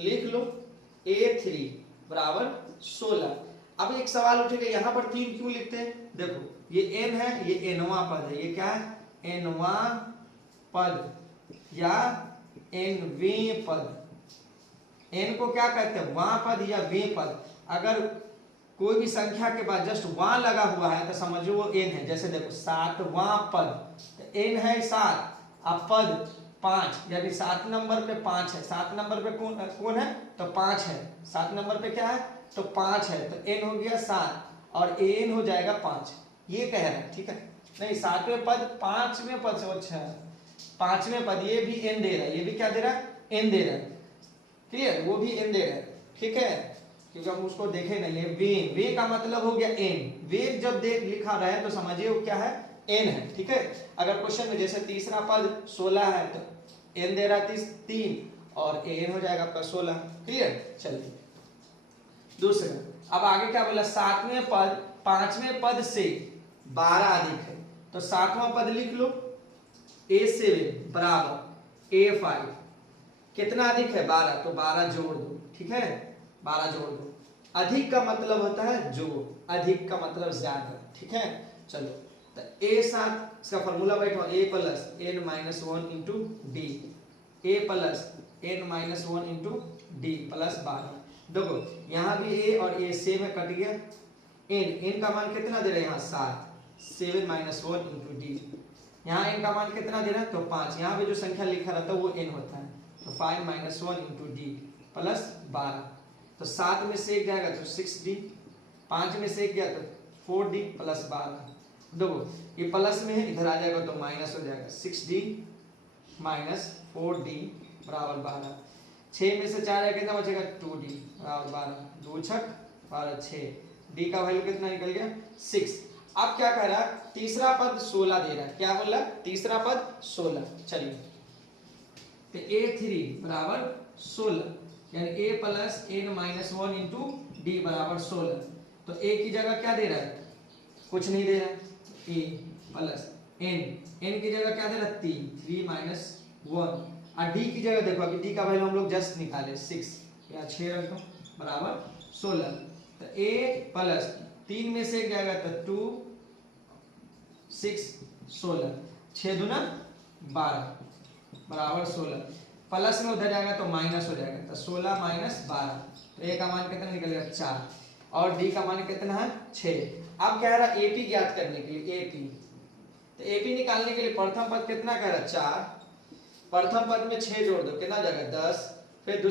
लिख लो A3 बराबर 16। अब एक सवाल उठेगा, यहाँ पर 3 क्यों लिखते हैं? देखो ये n है, ये nवां पद है, ये क्या है nवां पद या nवें पद। n को क्या कहते हैं? वां पद या वें पद। अगर कोई भी संख्या के बाद जस्ट वां लगा हुआ है तो समझो वो n है। जैसे देखो 7वां पद, तो n है 7, अब पद 5, यानी 7 नंबर पे 5 है। 7 नंबर पे कौन है? तो 5 है। 7 नंबर पे क्या है? तो 5 है, तो n हो गया 7 और an हो जाएगा 5। ये कह रहा है, ठीक है? नहीं, 7वें पद 5वें पद से, अच्छा 5वें पद, ये भी n दे रहा है, ये भी क्या दे रहा है? n दे रहा है। क्लियर? वो भी n दे रहा है, ठीक है? क्योंकि हम उसको देखे नहीं है। वे का मतलब हो गया n। वे जब देख लिखा रहा है तो समझिए वो क्या है? n है, ठीक है? अगर क्वेश्चन में जैसे तीसरा पद 16 है तो n दे रहा है 3 और an हो जाएगा आपका 16। क्लियर? चलिए दूसरा, अब आगे क्या बोला? 7वें पद 5वें पद से 12 अधिक है, तो 7वां पद लिख लो A7 बराबर A5। कितना अधिक है? 12, तो 12 जोड़ दो, ठीक है? 12 जोड़ दो। अधिक का मतलब होता है जोड़, अधिक का मतलब ज्यादा, ठीक है? चलो, तो A7 इसका फॉर्मूला बैठो, A plus n minus 1 into D, A plus n minus 1 into D plus 12। देखो यहाँ भी A और A सेम है, कट गया। n का मान कितना दे रहे हैं? यहाँ 7, 7 माइनस 1 इंटू डी। यहाँ n का मान कितना दे रहा है? तो 5। यहाँ पे जो संख्या लिखा रहता है वो n होता है, तो 5 माइनस 1 इंटू डी प्लस 12। तो 7 में से 1 जाएगा तो 6d, 5 में से 1 गया तो 4d प्लस 12। देखो ये प्लस में है, इधर आ जाएगा तो माइनस हो जाएगा, 6d माइनस 4d बराबर 12। 6 में से 4 कितना बचेगा? 2d बराबर 12। 2 छक 12, 6 d का वैल्यू कितना निकल गया? 6। अब क्या कह रहा है? तीसरा पद 16 दे रहा है। क्या बोला? तीसरा पद 16। चलिए, तो A3 बराबर 16, यानी A plus n minus 1 into D बराबर 16। तो A की जगह क्या दे रहा है? कुछ नहीं दे रहा है। A प्लस n की जगह क्या दे रहा है? 3 माइनस 1। और d की जगह देखो, अभी d का वैल्यू हम लोग जस्ट निकाले 6, या 6 रख दो बराबर 16। तो A प्लस 3 में से 1 जाएगा तो 2, 6, 16, 6 दूना 12 बराबर 16। प्लस में उधर जाएगा तो माइनस हो जाएगा, तो 16 माइनस 12, तो A का मान कितना निकलेगा? 4 और D का मान कितना है? 6। अब कह रहा है AP ज्ञात करने के लिए, AP। तो AP निकालने के लिए प्रथम पद कितना कह रहा है? 4, प्रथम पद में 6 जोड़ दो, कितना जाएगा? 10, फिर